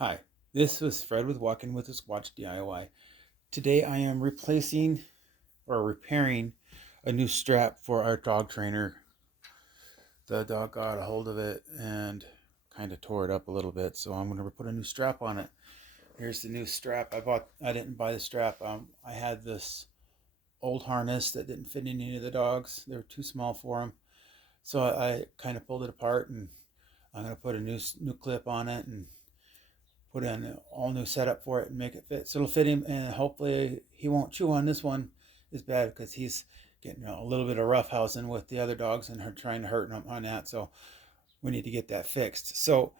Hi, this was Fred with Walking with a Squatch DIY. Today I am replacing or repairing a new strap for our dog trainer. The dog got a hold of it and kind of tore it up a little bit, so I'm going to put a new strap on it. Here's the new strap. I didn't buy the strap. I had this old harness that didn't fit in any of the dogs. They were too small for them. So I kind of pulled it apart, and I'm going to put a new clip on it and put in an all new setup for it and make it fit so it'll fit him, and hopefully he won't chew on this one as bad because he's getting a little bit of roughhousing with the other dogs and her trying to hurt him on that. So we need to get that fixed. So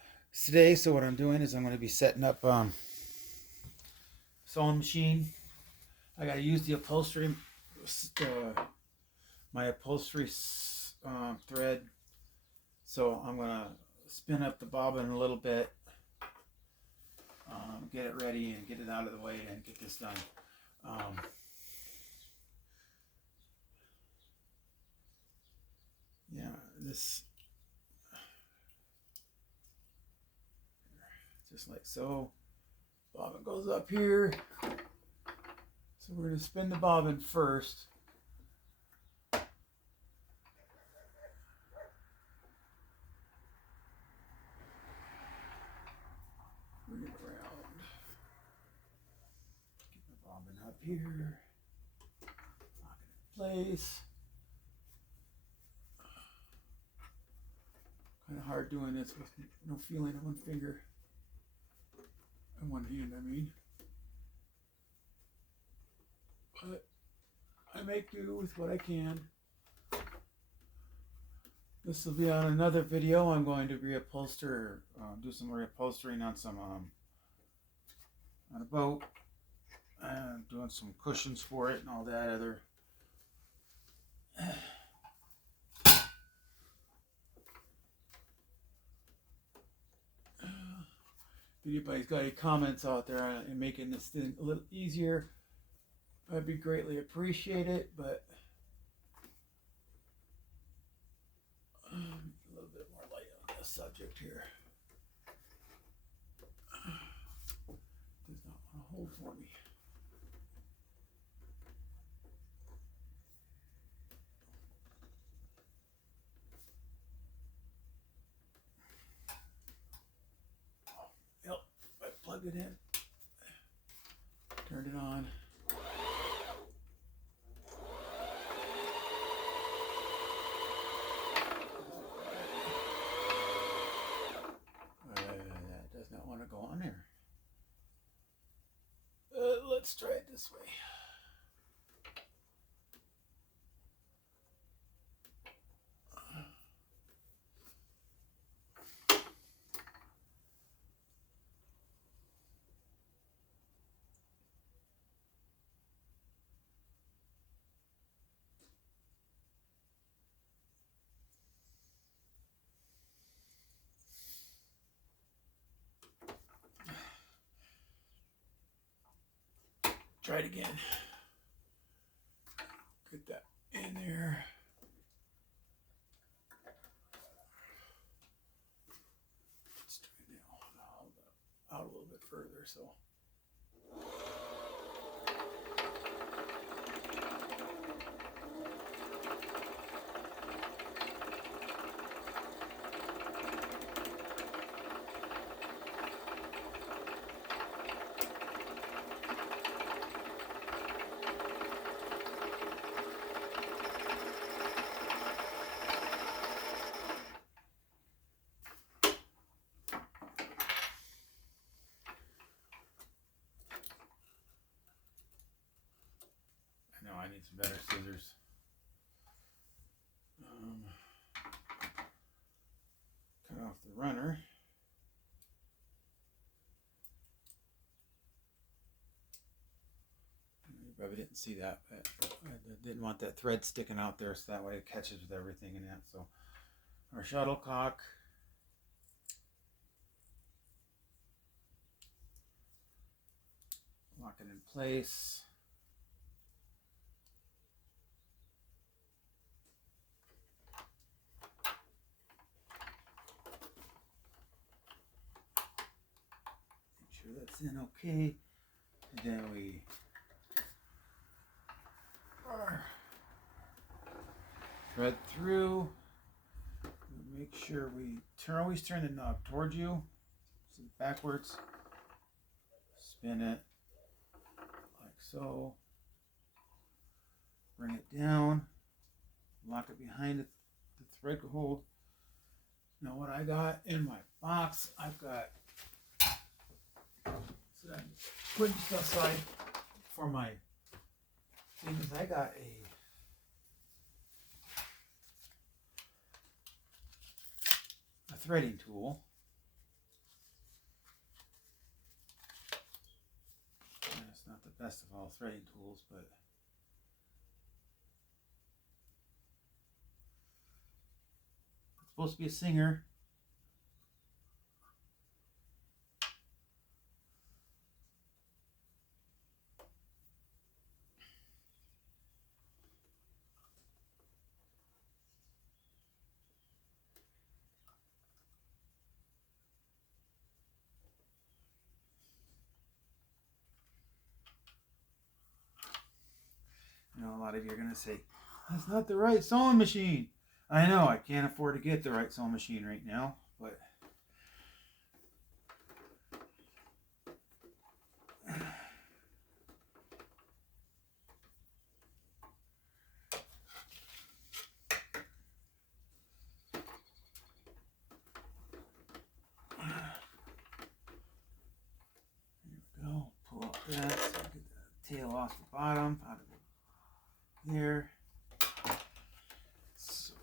what I'm doing is I'm going to be setting up sewing machine. I got to use the upholstery, my upholstery thread. So I'm going to spin up the bobbin a little bit, get it ready and get it out of the way and get this done. Um, yeah, this just like so. Bobbin goes up here. So we're going to spin the bobbin first. Bring it around. Get the bobbin up here. Lock it in place. Kind of hard doing this with no feeling on one finger and one hand, I mean. But I make do with what I can. This will be on another video. I'm going to reupholster, do some reupholstering on some on a boat, and doing some cushions for it and all that other. If anybody's got any comments out there on making this thing a little easier, I'd be greatly appreciated. But a little bit more light on this subject here. Does not want to hold for me. Yep, I plugged it in, turned it on. That does not want to go on there. Let's try it this way. Try it again. Get that in there. Let's try it now. I'll hold it out a little bit further. So. I know I need some better scissors. Cut off the runner. You probably didn't see that, but I didn't want that thread sticking out there, so that way it catches with everything in that. So our shuttlecock. Lock it in place. that's in okay. And then we thread through. Make sure we always turn the knob towards you, so backwards. Spin it like so. Bring it down. Lock it behind the thread hold. Now what I got in my box, I've got, so I'm putting stuff aside for my things. I got a threading tool. And it's not the best of all threading tools, but it's supposed to be a Singer. You know, a lot of you are going to say, that's not the right sewing machine. I know, I can't afford to get the right sewing machine right now, but go, pull up that, so get the tail off the bottom, out of there. So,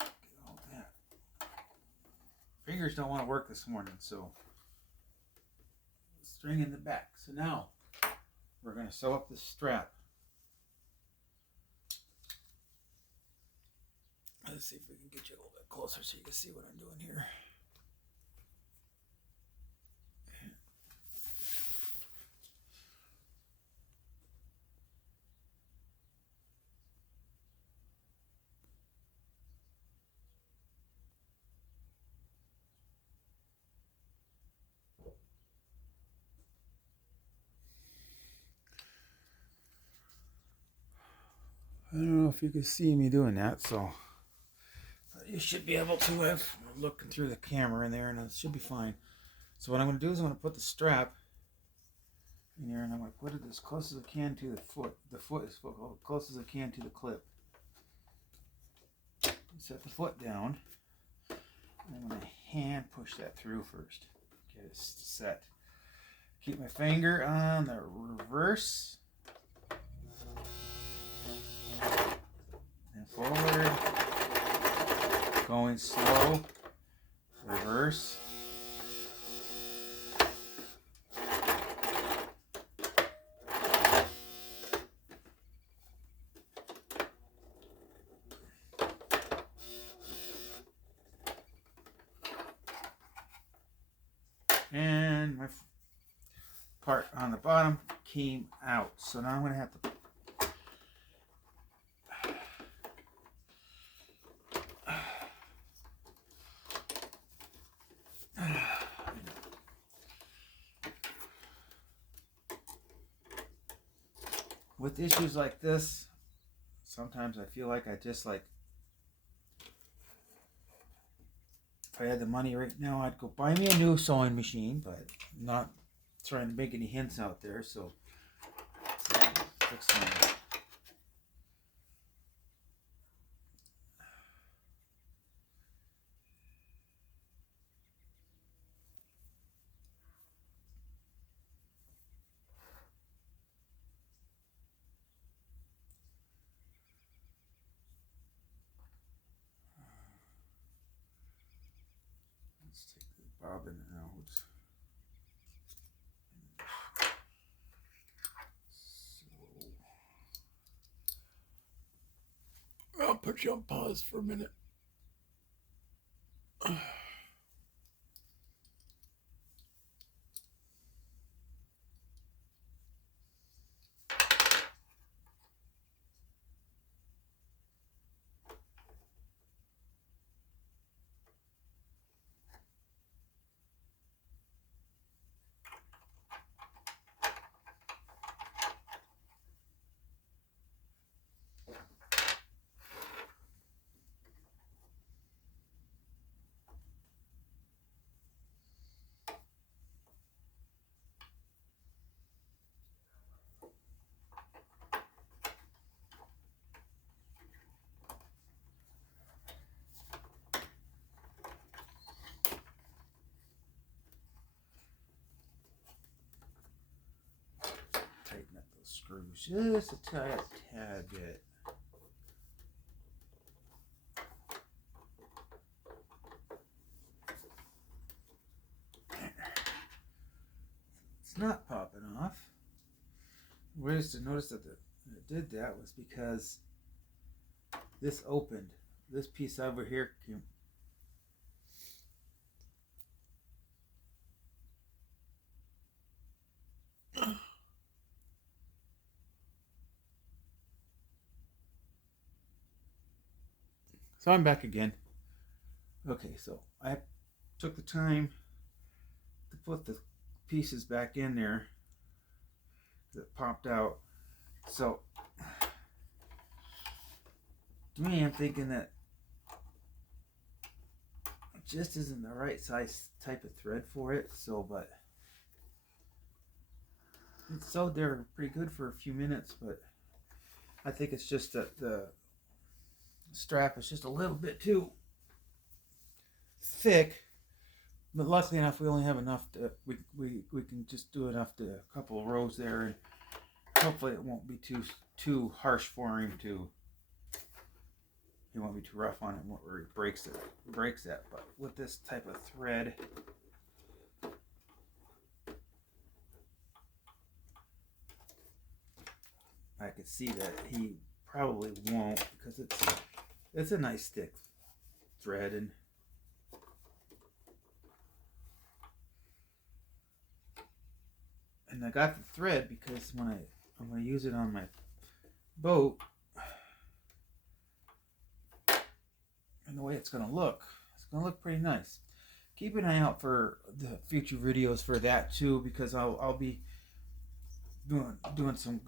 get all that. Fingers don't want to work this morning, so string in the back. So now, we're going to sew up this strap. Let's see if we can get you a little bit closer so you can see what I'm doing here. I don't know if you can see me doing that, so you should be able to. I'm looking through the camera in there, and it should be fine. So what I'm going to do is I'm going to put the strap in here, and I'm going to put it as close as I can to the foot. The foot is as close as I can to the clip. Set the foot down. I'm going to hand push that through first. Get it set. Keep my finger on the reverse. And forward. Going slow. Reverse. And my part on the bottom came out. So now I'm going to have to with issues like this, sometimes I feel like I just like, if I had the money right now, I'd go buy me a new sewing machine, but I'm not trying to make any hints out there, so fix them. Let's take the bobbin out. So I'll put you on pause for a minute. screws just a tad bit. It's not popping off. Ways to notice that it did that was because this opened. This piece over here came. So I'm back again. Okay, so I took the time to put the pieces back in there that popped out. So to me, I'm thinking that it just isn't the right size type of thread for it. So, but it sewed there pretty good for a few minutes, but I think it's just that the strap is just a little bit too thick. But luckily enough, we only have enough to we can just do enough to a couple of rows there, and hopefully it won't be too harsh for him to. He won't be too rough on it where he breaks it. But with this type of thread, I could see that he probably won't, because it's a nice thick thread, and I got the thread because when I'm going to use it on my boat, and the way it's going to look pretty nice. Keep an eye out for the future videos for that too, because I'll be doing some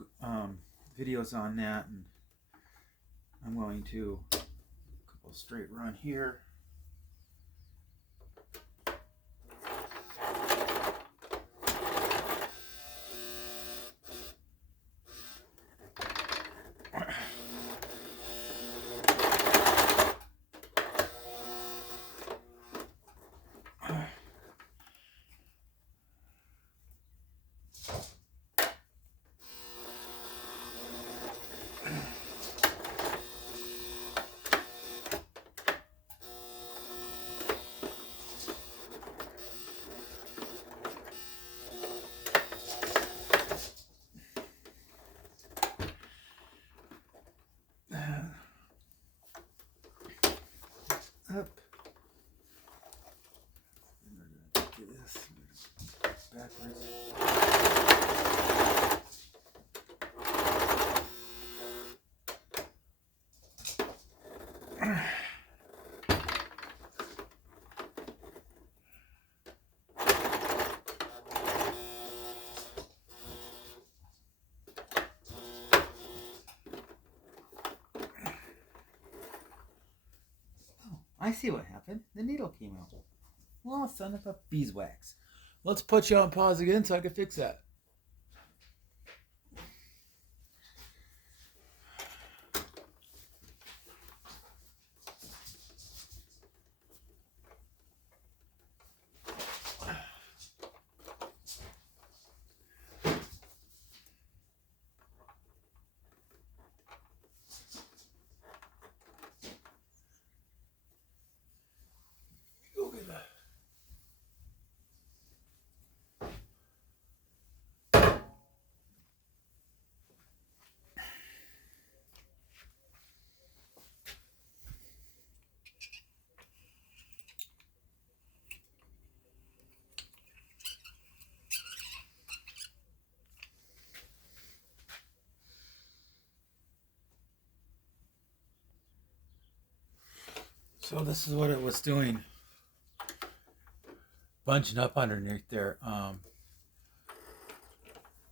videos on that, and I'm going to a couple straight run here. Up. Do this backwards. I see what happened. The needle came out. Well, son of a beeswax. Let's put you on pause again so I can fix that. So this is what it was doing. Bunching up underneath there. I'm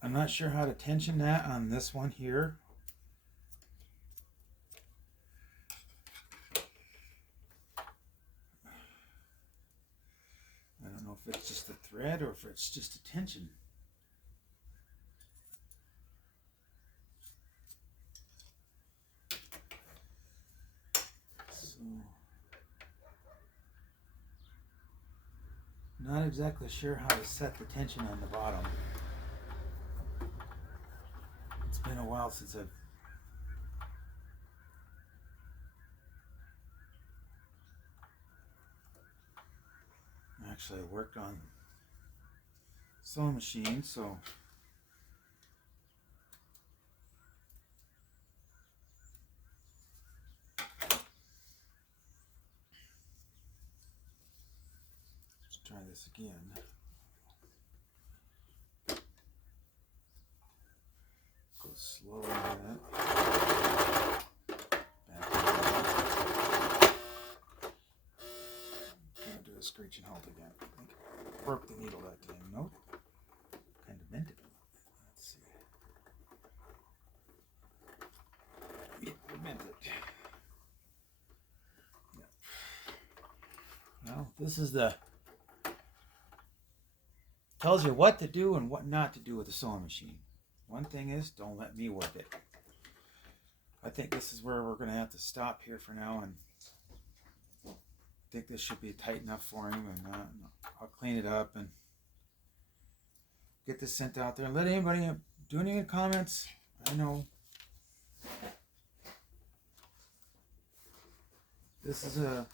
not sure how to tension that on this one here. I don't know if it's just a thread or if it's just a tension. So, not exactly sure how to set the tension on the bottom. been a while since I've actually worked on sewing machine, so let's try this again. Go slow a minute. Gonna do a screeching halt again. I think I broke the needle that time. Nope. Kind of bent it. Let's see. Yeah, we bent it. Yeah. Well, this is the tells you what to do and what not to do with the sewing machine. One thing is, don't let me work it. I think this is where we're going to have to stop here for now, and I think this should be tight enough for him, and I'll clean it up and get this sent out there. And let anybody do any comments. I know this is a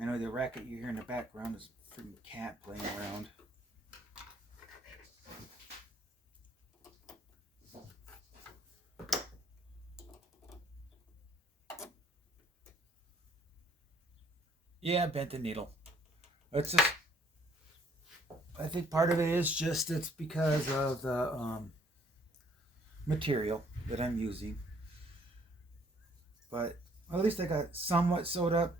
I know the racket you hear in the background is a freaking cat playing around. Yeah, bent the needle. It's just, I think part of it is just it's because of the material that I'm using. But at least I got somewhat sewed up,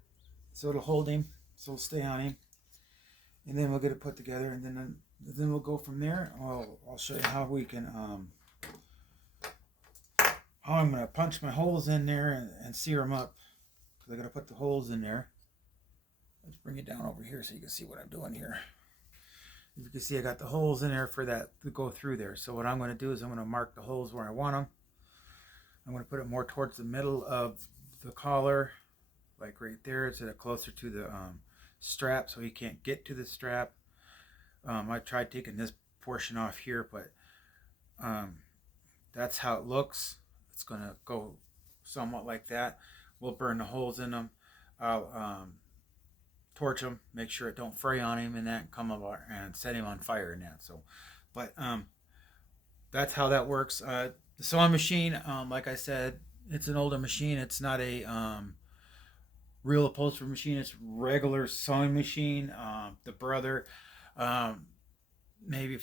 so it'll hold him, so it'll stay on him. And then we'll get it put together, and then we'll go from there. I'll show you how we can how I'm gonna punch my holes in there and sear them up, because I gotta put the holes in there. Let's bring it down over here so you can see what I'm doing here. As you can see, I got the holes in there for that to go through there. So what I'm going to do is I'm going to mark the holes where I want them. I'm going to put it more towards the middle of the collar, like right there. It's closer to the strap, so he can't get to the strap. I tried taking this portion off here, but that's how it looks. It's going to go somewhat like that. We'll burn the holes in them. I'll torch him, make sure it don't fray on him, and that come over and set him on fire and that. So, but that's how that works. The sewing machine, like I said, it's an older machine. It's not a real upholstery machine. It's regular sewing machine. The brother, maybe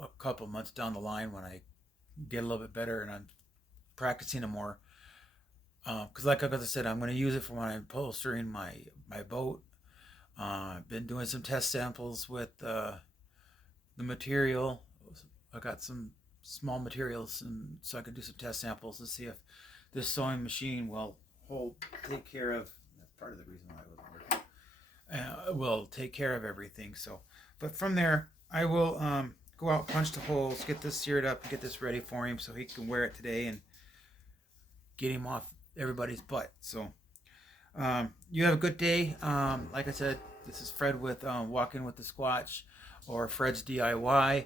a couple months down the line when I get a little bit better and I'm practicing it more. Because like I said, I'm going to use it for when I'm upholstering my boat. I've been doing some test samples with the material. I got some small materials, and so I can do some test samples and see if this sewing machine will take care of. That's part of the reason why I wasn't working. Will take care of everything. So, but from there, I will go out, punch the holes, get this seared up, and get this ready for him so he can wear it today and get him off everybody's butt. So. You have a good day. Like I said, this is Fred with Walking with the Squatch, or Fred's DIY.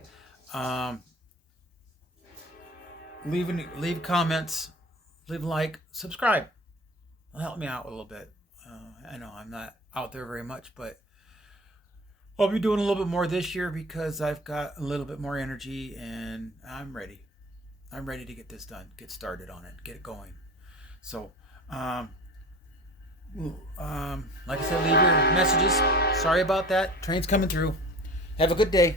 Leave comments, leave a like, subscribe. It'll help me out a little bit. I know I'm not out there very much, but I'll be doing a little bit more this year because I've got a little bit more energy and I'm ready. I'm ready to get this done, get started on it, get it going. So, like I said, leave your messages. Sorry about that. Train's coming through. Have a good day.